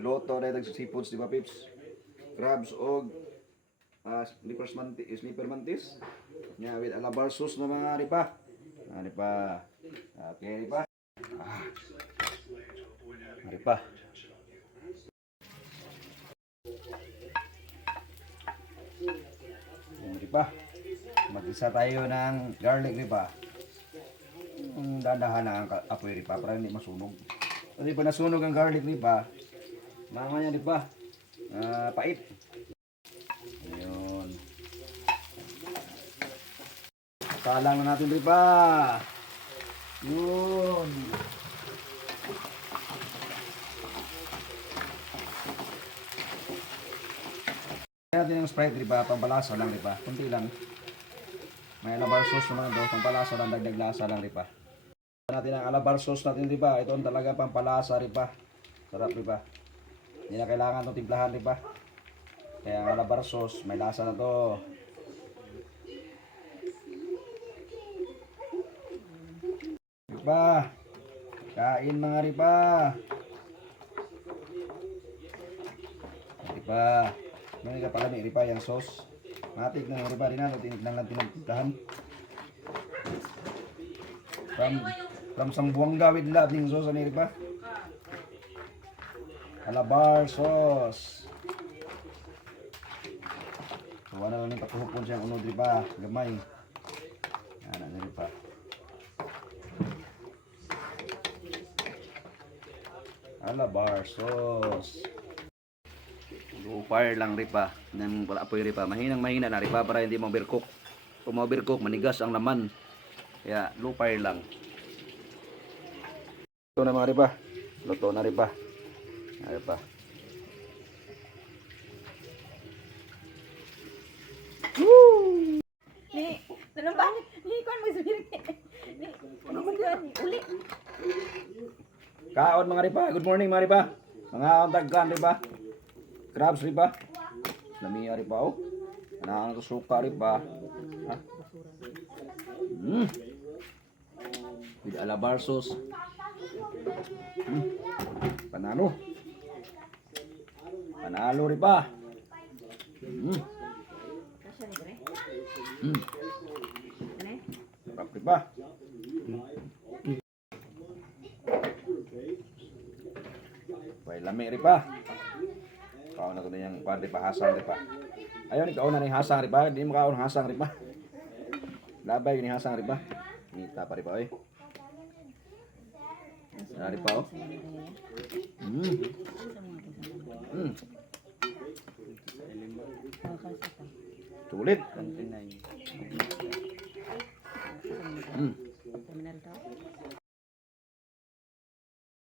Loto na itong seafoods, di ba, Pips? Crabs o sleeper mantis. Nya with alabar sauce na mga ripa. Ripa. Okay, ripa. Ripa. Ripa. Mag-isa tayo ng garlic ripa. Dadahan na ang apoy ripa para hindi masunog. Kasi pa nasunog ang garlic ripa, mamaya ripa, pait. Ayun. Salang na natin ripa. Yun. Natin yung Sprite ripa, pampalasa lang ripa, kunti lang. May alabar sauce naman doon, pampalasa lang, dagdag lasa lang ripa. Natin ang alabar sauce natin ripa, ito ang talaga pampalasa ripa. Sarap ripa. Hindi na kailangan itong timplahan ripa. Kaya ang alabar sauce, may lasa na to. Ripa, kain mga ripa. Ripa, may ka pala ni ripa yung sauce. Matik na yung ripa rin na, tinignan lang tinagtimplahan. From Sambuanga with love yung sauce ni ripa. Alabar sauce. So, ano lang yung patuhupon siyang unod ripa, gamay. Yan, ano ripa. Alabar sauce. Low fire lang ripa. Nang apoy ripa. Mahina na ripa para hindi ma-overcook. Kung ma-overcook, manigas ang laman. Kaya low fire lang. Ito na mga ripa. Luto na ripa. Ripa. Woo! Ni, nanong ni kon mo sulit. Ni, ano man uli. Kaon mga ripa. Good morning mga ripa. Mga ontagkan ripa. Crabs ripa. Lamia ripa oh. Ano suka ripa. Ha? With alabar sauce. Panalo. Panalo ripa. Kasya ni bre. Ane? Sarap ripa. Bay lami ripa. Kaon na ko na yung ripa hasang ripa. Ayaw ni kaon na ni hasang ripa, di mo kaon hasang ripa. Labay ni hasang ripa. Nita pa ripa oy. Nari pa oh. Sulit. Terminal to.